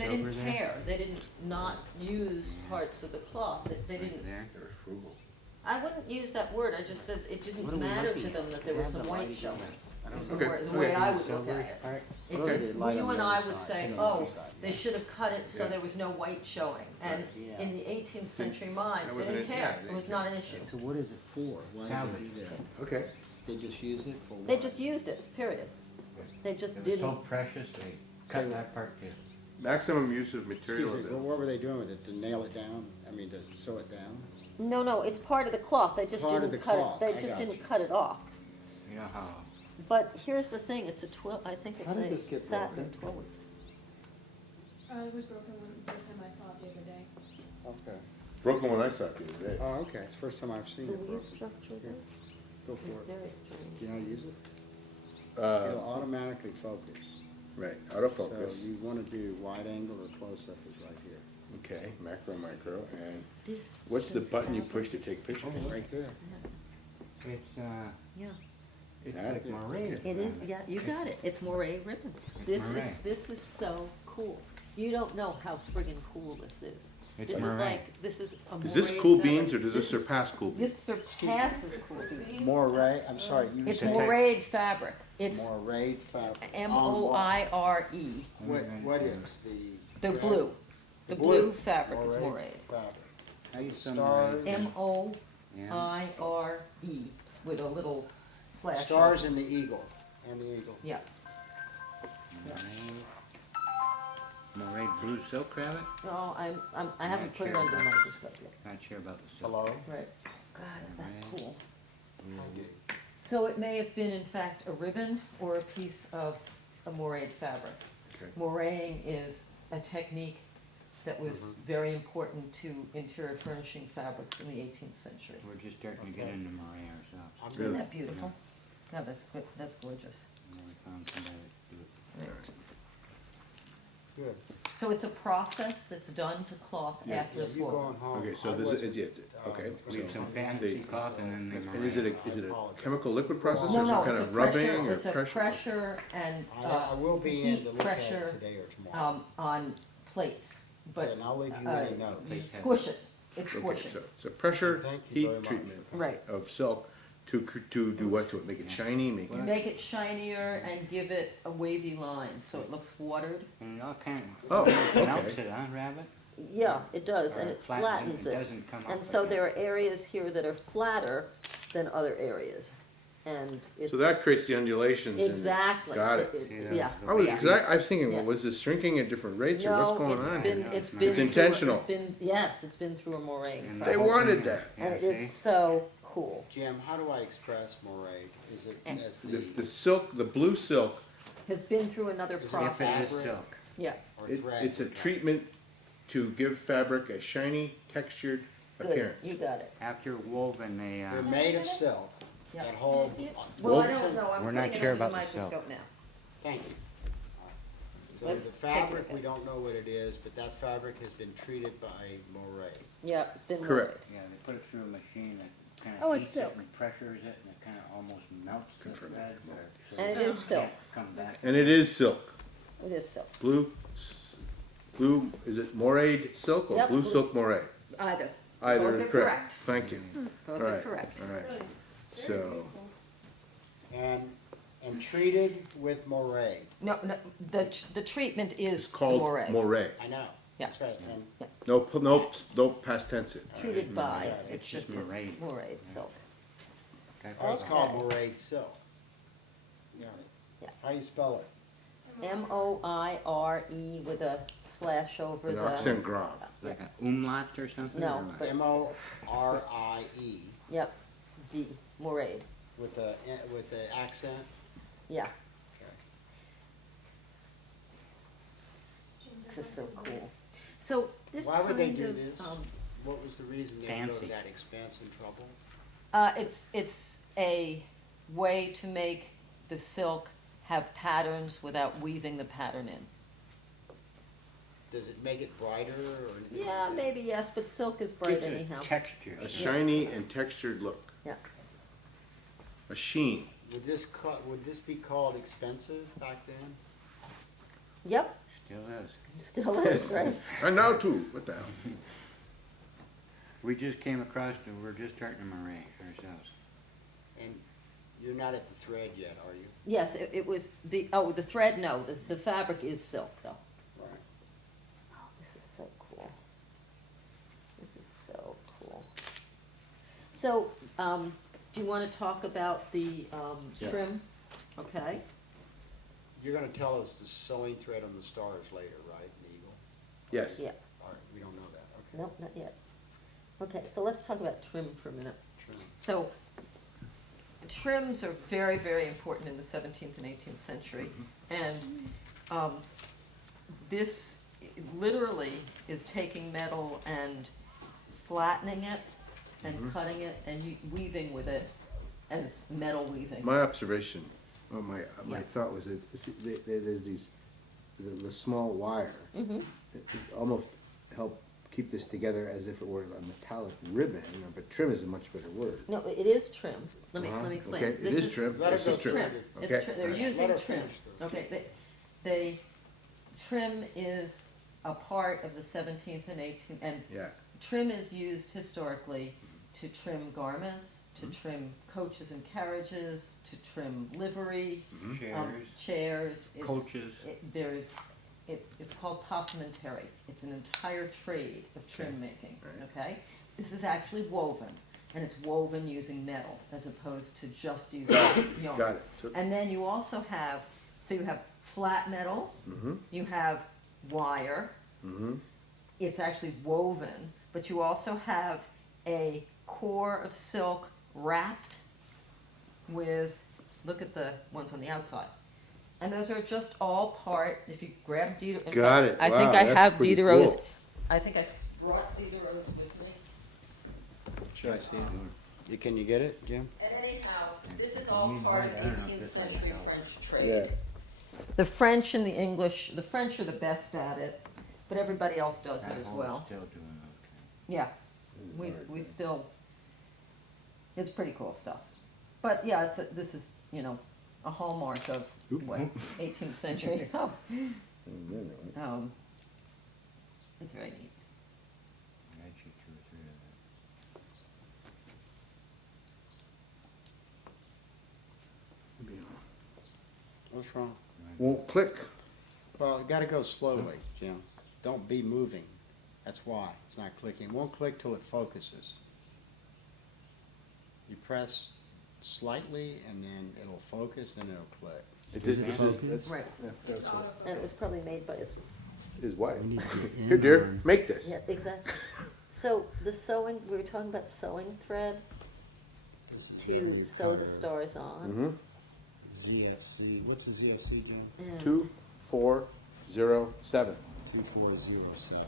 they over didn't there? care. They didn't not use parts of the cloth. They Right didn't, there. They're frugal. I wouldn't use that word. I just said it What didn't are we matter to looking them at? that there was Have some the white lighting showing. on. I don't Is know. the way I would look Silver at it. part? It Okay. did, Light you on and the I other would side, say, hit on the oh, other side, they yeah. should have cut it so Yeah. there was no white showing. And Yeah. in the 18th century mind, That they wasn't didn't it, care. yeah, It was not an issue. So what is it for? Why do Salvage. they do that? Okay. They just use it for what? They just used it, period. They just It was so didn't. precious, they cut that part too. Maximum use of material. Excuse me, what were they doing with it? To nail it down? I mean, to sew it down? No, it's part of the cloth. They just Part of didn't the cut it. cloth, They I just got didn't you. cut it off. You know how, But here's the thing, it's a I think How did this it's a get satin broken? twill. It was broken when the first time I saw it the other day. Okay. Broken when I saw it the other day. Oh, okay, it's the first time I've seen Will it you broken. structure Here, this? Go It's for it. very strange. Do you know how to use it? It'll automatically focus. Right, So autofocus. you want to do wide angle or close up is right here. Okay, macro, micro, and This what's the is button you fabric. push to take pictures? Right there. it's, Yeah, it's That like is- moraine. it is, yeah, you got it. It's moire ribbon. It's This is so cool. You don't know how friggin' cool this is. It's This is moraine. like, this is a moire. Is this cool fabric. beans or does this is- surpass cool beans? This surpasses cool beans. Moire, I'm sorry, you It's said moire fabric. It's moire fabric. M-O-I-R-E, What is the? the red? blue. The blue fabric is moire. Fabric. I used some Stars. moraine. M-O-I-R-E with a little slash. Stars over. and the eagle, and the eagle. Yeah. Moraine. Moraine blue silk rabbit? No, I haven't Not put it sure under the about microscope yet. Not sure about the silk. Hello? Right. God, is that Right. cool? So it may have been in fact a ribbon or a piece of a moiré fabric. Okay. Moiré is a technique that was very important to interior furnishing fabrics in the 18th century. We're just starting to get Okay. into moraine ourselves. I'm Isn't gonna- that beautiful? God, that's good, that's gorgeous. And then we found somebody that do it. Right. Good. So it's a process that's done to cloth Yeah. after it's You woven. going home. Okay, so I this wasn't, is, it's, okay. We have some so fancy they- cloth and then the And is it moraine. a chemical liquid process or No, is it no, kind it's a of rubbing pressure, or it's a pressure? pressure and, I will be in heat to look at pressure, it today or tomorrow. on plates, but, And I'll leave you uh, any note. you squish it, it's Okay, squishing. so it's a pressure Thank you very heat much. treatment Right. of silk to do what to it? Make it shiny, make You it, make it shinier and give it a wavy line, so it looks watered. And it all kind Oh, of melts okay. it, huh, rabbit? Yeah, it does, and it Flattens flattens it, it. doesn't come And up so again. there are areas here that are flatter than other areas, and it's. so that creates the undulations. and- Exactly. Got it. See, that Yeah. was I was, yeah. because I was thinking, well, Yeah. was this shrinking at different rates or what's going No, on? it's been, here? it's It's been. through- intentional. It's been, yes, it's been through a moraine. And They process. wanted that. And it Yeah, is see? so cool. Jim, how do I express moire? Is it as The silk, the blue silk, Has been through another Is it If process. it is Fabric. silk. Yeah, or it, thread? it's a treatment to give fabric a shiny, textured good, appearance. you got it. After woven, they, They're made of silk Yeah. that hold. see it? Well, I Well- don't know, I'm We're putting not it sure under the about the silk. microscope now. Thank you. So Let's the take a fabric, look at we it. don't know what it is, but that fabric has been treated by moire. Yeah, it's been Correct. molded. Yeah, they put it through a machine that kind Oh, of it's heats it silk. and pressures it, and it kind of almost melts the Confirm thread. that. so And it it is silk. can't come back. And it is silk, It is silk. blue, is it moiré silk or Yep, blue blue. silk moiré? Either. Either Both is are correct. Thank you. Both All are right, correct. all right. Really? So, And treated with moire. No, the treatment it's is called moiré. moiré. I know, Yeah. that's right, and No past tense it. Treated by, Yeah, it's it's just just, it's moiré. moiré silk. Okay. oh, it's called Okay. moire silk. Yeah. Yeah. How you spell it? M-O-I-R-E with a slash over An the. accent grave. Like an umlaut or something? No, or what? but- M-O-R-I-E Yep, D, moiré, with the accent. yeah, Okay. this is so cool. So this Why would they kind do of, this? What was the reason they would go Fancy. to that expense and trouble? it's a way to make the silk have patterns without weaving the pattern in. Does it make it brighter or anything? Yeah, like that? maybe yes, but silk is bright Gives it anyhow. texture. A shiny and textured look, Yeah, a sheen. Would this be called expensive back then? yep, Still is. Still is, right? And now too, what the hell? We just came across, and we're just starting to arrange ourselves. And you're not at the thread yet, are you? Yes, it was the thread, no, the fabric is silk though. Right. Oh, this is so cool. This is so cool. So, do you want to talk about the Yeah. trim? Okay. You're gonna tell us the sewing thread on the stars later, right, in the Eagle? Yes. Yeah. All right, we don't know that, okay. Nope, not yet. Okay, so let's talk about trim for a minute. Sure. So, trims are very, very important in the 17th and 18th century. And this literally is taking metal and flattening it and cutting it and weaving with it as metal weaving. My observation, or my Yeah. thought was that there's these, the small wire, Mhm. it almost help keep this together as if it were a metallic ribbon, but trim is a much better word. No, it is trim. Let Uh-huh. me explain. Okay, it This is trim. Let her This go is through trim. it. It's Okay. trim. They're All right. using Let her trim. finish though. Okay, trim is a part of the 17th and 18th, and Yeah, trim is used historically to trim garments, to trim coaches and carriages, to trim livery, Chairs, chairs. coaches. It's called passementerie. It's an entire trade of trim making, Right. okay? This is actually woven, and it's woven using metal as opposed to just using yarn. got it. So- And then you also have, so you have flat metal, Mhm, you have wire, mhm. it's actually woven, but you also have a core of silk wrapped with, look at the ones on the outside. And those are just all part, if you grab Diderot. in Got fact, it. I think Wow, I that's have pretty Diderot's, cool. I think I brought Diderot's with me. Should I see it? Can you get it, Jim? And anyhow, this is all Use part white, I of don't know if 18th this one century helps. French trade. Yeah, The French and the English, the French are the best at it, but everybody else does it That as hole's well. Still doing those Yeah, we still, it's pretty cool stuff. But yeah, this is, a hallmark of, what, 18th century. Oh, it's very neat. I got you 2 or 3 of them. What's wrong? won't click. Well, you gotta go slowly, Jim. Don't be moving. That's why it's not clicking. It won't click till it focuses. You press slightly and then it'll focus, then it'll click. Right. That's what, And it was probably made by his wife. Here, dear, make this. yeah, exactly. So the sewing, we were talking about sewing thread to sew the stars on. ZFC, what's the ZFC, Jim? And 2407. 2407.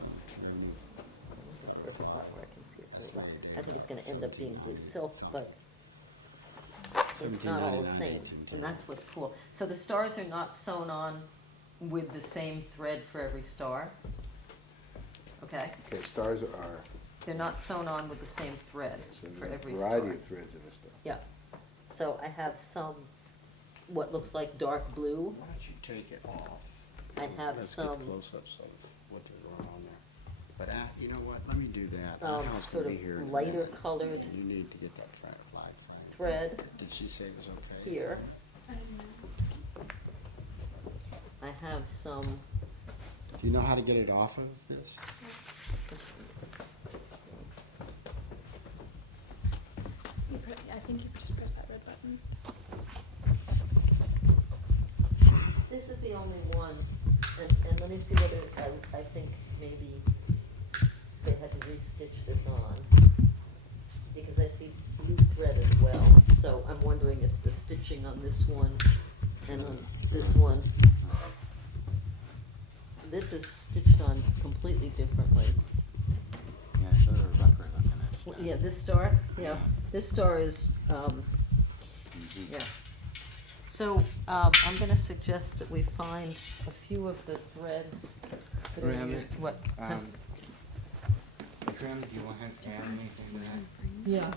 this spot where I can see it very well. I think it's gonna end up being blue silk, but it's not all the same, and that's what's cool. So the stars are not sewn on with the same thread for every star, okay? Okay, stars are, They're not sewn on with the same thread so for there's a every star. variety of threads in this stuff. Yeah, so I have some, what looks like dark blue. Why don't you take it off? I have Let's some, get close-ups of what they're going on there. But, you know what, let me do that. I know it's sort gonna of be here in a lighter minute. colored You need to get that live frame. thread Did she say it was okay? here. I didn't know. I have some, Do you know how to get it off of this? I think you just press that red button. this is the only one, and let me see whether, I think maybe they had to restitch this on, because I see blue thread as well, so I'm wondering if the stitching on this one and on this one, this is stitched on completely differently. Yeah, sort of rougher looking at stuff. Yeah, this star, yeah, this star is, yeah. So, I'm gonna suggest that we find a few of the threads that are Rabbit. used, what? Trim, do you want to add anything to that? Yeah.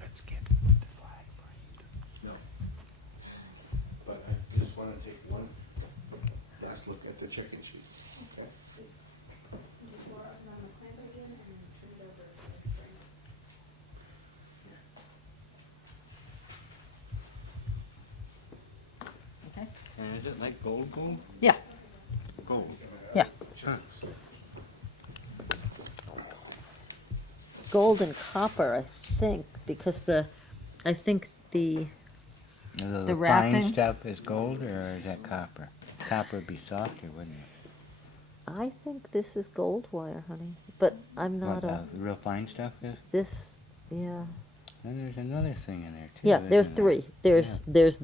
Let's get the file. Is it like gold? Yeah, Gold. yeah. Huh. Gold and copper, I think, because I think the The The wrapping? fine stuff is gold, or is that copper? Copper would be softer, wouldn't it? I think this is gold wire, honey, but I'm What, not the real fine stuff is? this, yeah. Then there's another thing in there too. Yeah, there's isn't there? three. There's Yeah. there's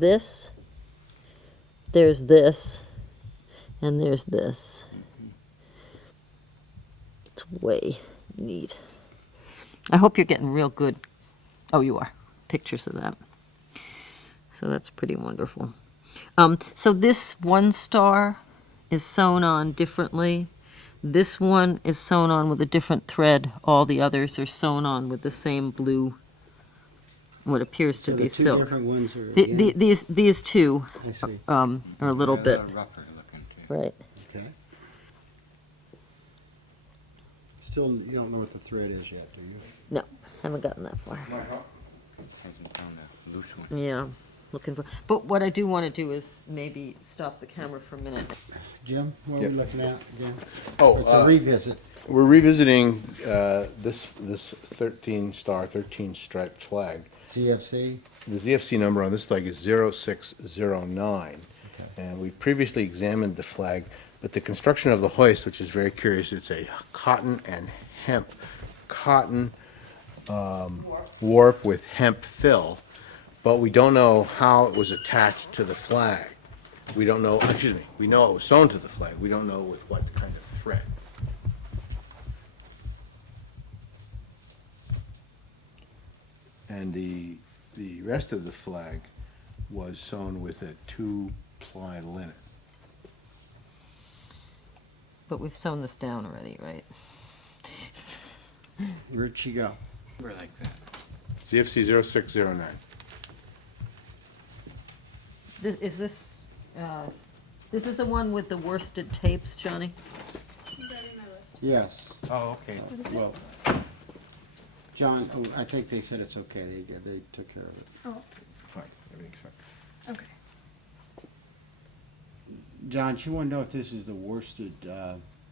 this, and there's this. It's way neat. I hope you're getting real good. Oh, you are. Pictures of that. So that's pretty wonderful. So this one star is sewn on differently. This one is sewn on with a different thread. All the others are sewn on with the same blue, what appears to So be the two silk. different ones are. These two I see. are a little They're bit, rougher looking too. right. Okay. Still, you don't know what the thread is yet, do you? No, haven't gotten that far. Hasn't found a loose one. Yeah, looking for, but what I do want to do is maybe stop the camera for a minute. Jim, what are Yep. we looking at again? Oh, It's a revisit. we're revisiting this 13 striped flag. CFC? The ZFC number on this flag is 0609. And we previously examined the flag, but the construction of the hoist, which is very curious, it's a cotton and hemp, cotton warp with hemp fill, but we don't know how it was attached to the flag. We don't know, excuse me, we know it was sewn to the flag, we don't know with what kind of thread. And the rest of the flag was sewn with a 2-ply linen. But we've sewn this down already, right? Where'd she go? We're like that. ZFC 0609. This is the one with the worsted tapes, Johnny? Right in my list. Yes. Oh, okay. What is it? Well, John, oh, I think they said it's okay. They took care of it. Oh, Fine, everything's fine. okay. John, she wanted to know if this is the worsted,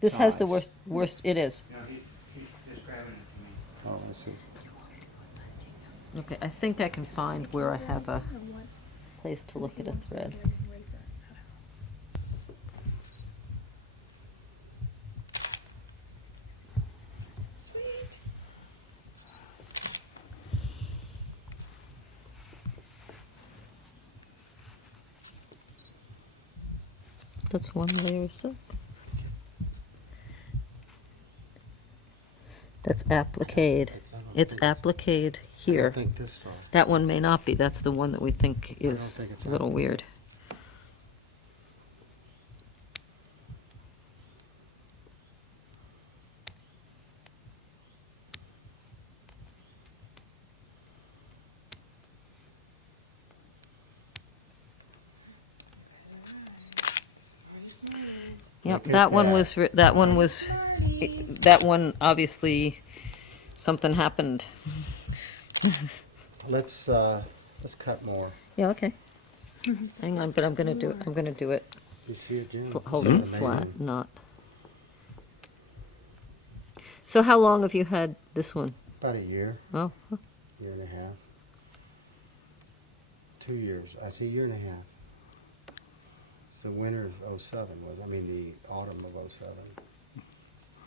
This has the ties. worst, it is. No, he's describing it to me. Oh, I see. Okay, I think I can find where I have a Or what? place to look at a thread. Get everything ready for it. Sweet. That's one layer of silk. That's appliqued. It's appliqued I here. don't think this one. That one may not be. That's the one that we think don't is think it's a little appliqued. weird. Yep, Look at that one that. was, that one, obviously, something happened. Let's cut more. Yeah, okay. Hang on, but I'm gonna do it, You see it, Jim? hold It's it amazing. flat, not. So how long have you had this one? About a year, Oh, huh. year and a half. 2 years. I say year and a half. It's the winter of '07 the autumn of '07.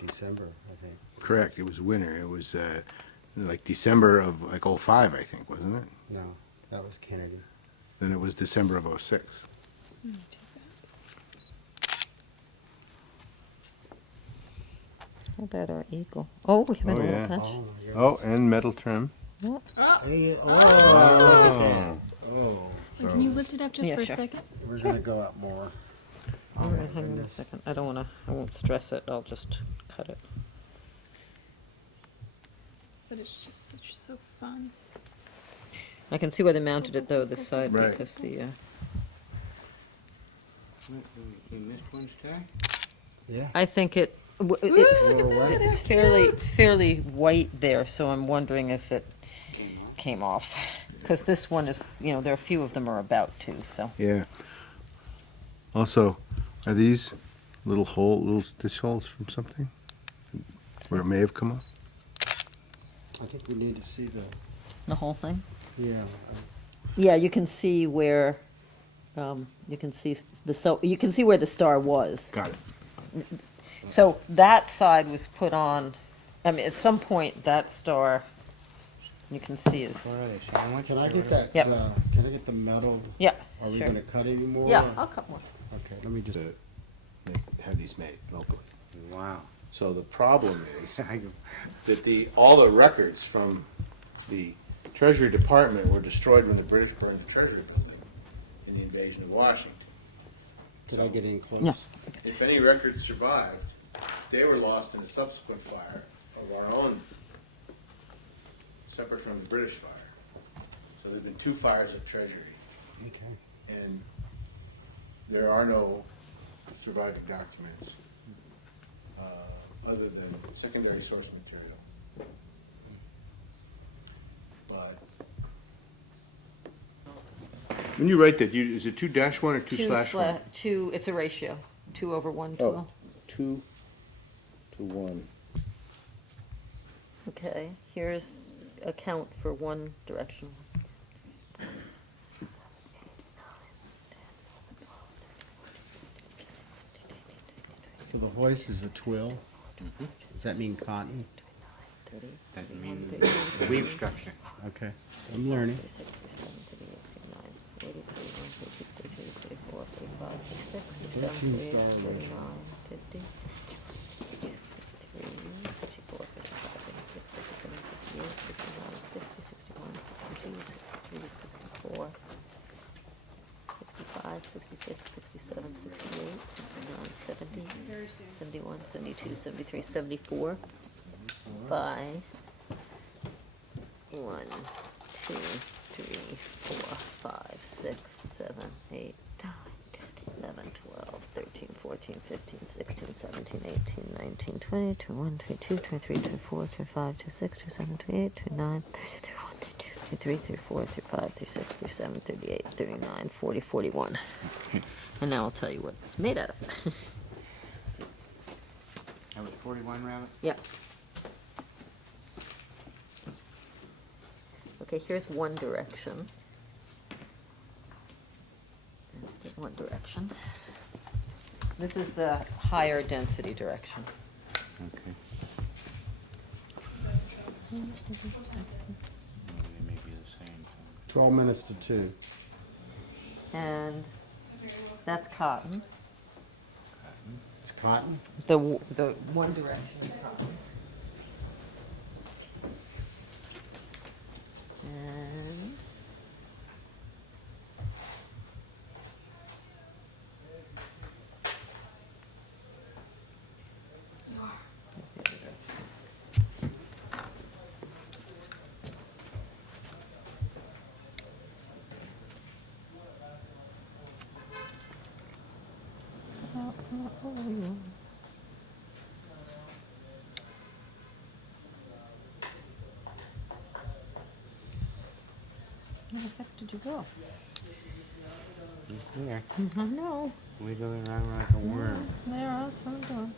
December, I think. Correct, it was winter. It was like December of like '05, I think, wasn't it? No, that was Kennedy. Then it was December of '06. I'm gonna take that. How about our eagle? Oh, we have a Oh, little yeah. patch. Oh, my goodness. Oh, and metal trim. Hey, oh, look at that. Oh, Wait, can you lift it up just Yeah, for sure. a second? we're gonna go up more. Oh, All my right, hang on a goodness. second. I won't stress it. I'll just cut it. But it's just so fun. I can see where they mounted it though, this side, Right. because the, In this one's tag? Yeah. I think it's Little white. it's fairly white there, so I'm wondering if it came off. Because this one is, there are a few of them are about to, so. Yeah. Also, are these little stitch holes from something? Where it may have come off? I think we need to see The whole thing? yeah. Yeah, you can see where, you can see you can see where the star was. Got it. So that side was put on, I mean, at some point, that star, you can see is, Where are they, Sean? Why Can don't I you get get that, Yep. can I get the metal? yeah, Are we sure. gonna cut any more? Yeah, or- I'll cut one. Okay, let me just, Have these made locally. rid of- Wow. So the problem is that all the records from the Treasury Department were destroyed when the British burned the Treasury building in the invasion of Washington. did I get in close? Yeah. If any records survived, they were lost in a subsequent fire of our own, separate from the British fire. So there've been 2 fires at Treasury, Okay. and there are no surviving documents other than secondary source material. But when you write that, is it 2-1 or 2/1? 2, it's a ratio, 2/1, 2. Oh, 2 to 1. Okay, here's a count for one directional. So the hoist is a twill? Does that mean cotton? Doesn't mean the weave structure. Okay, I'm learning. 36, 37, 38, 39, 40, 41, 42, 43, 44, 45, 46, 47, 48, 49, 50, 53, 54, 55, 56, 57, 58, 59, 60, 61, 62, 63, 64, 65, 66, 67, 68, 69, 70, Very soon. 71, 72, 73, 74 by 1, 2, 3, 4, 5, 6, 7, 8, 9, 10, 11, 12, 13, 14, 15, 16, 17, 18, 19, 20, 21, 22, 23, 24, 25, 26, 27, 28, 29, 30, 31, 32, 33, 34, 35, 36, 37, 38, 39, 40, 41. And now I'll tell you what it's made out of. That was 41, Rabbit? Yep. Okay, here's one direction. One direction. This is the higher density direction. Okay. Well, they may be the same. 12 minutes to 2. And that's cotton. It's cotton? The one direction is cotton. And here's the other direction. Where the heck did you go? There, I know. wiggling around like a worm. There, that's what I'm doing.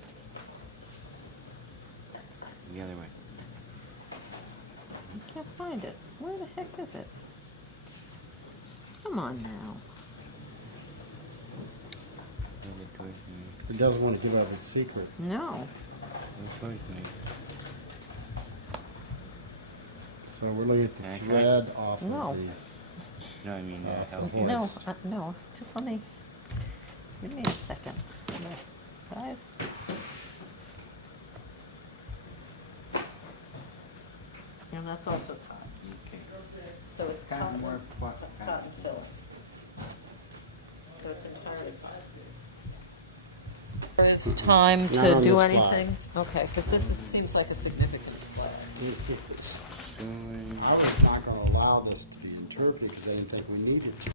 The other way. I can't find it. Where the heck is it? Come on now. Maybe towards me. It doesn't want to give up its secret. No. Towards me. So we're looking at the Okay. thread off No. of the... No, I mean, how the No, hoist. no, just let me, give me a second. Yeah, guys. And that's also cotton. Okay. So it's Cotton cotton, work, what? cotton filler. So it's entirely cotton. There is time Not to on do this flag. anything? Okay, because this seems like a significant flag. So, I was not going to allow this to be interpreted because I didn't think we needed to.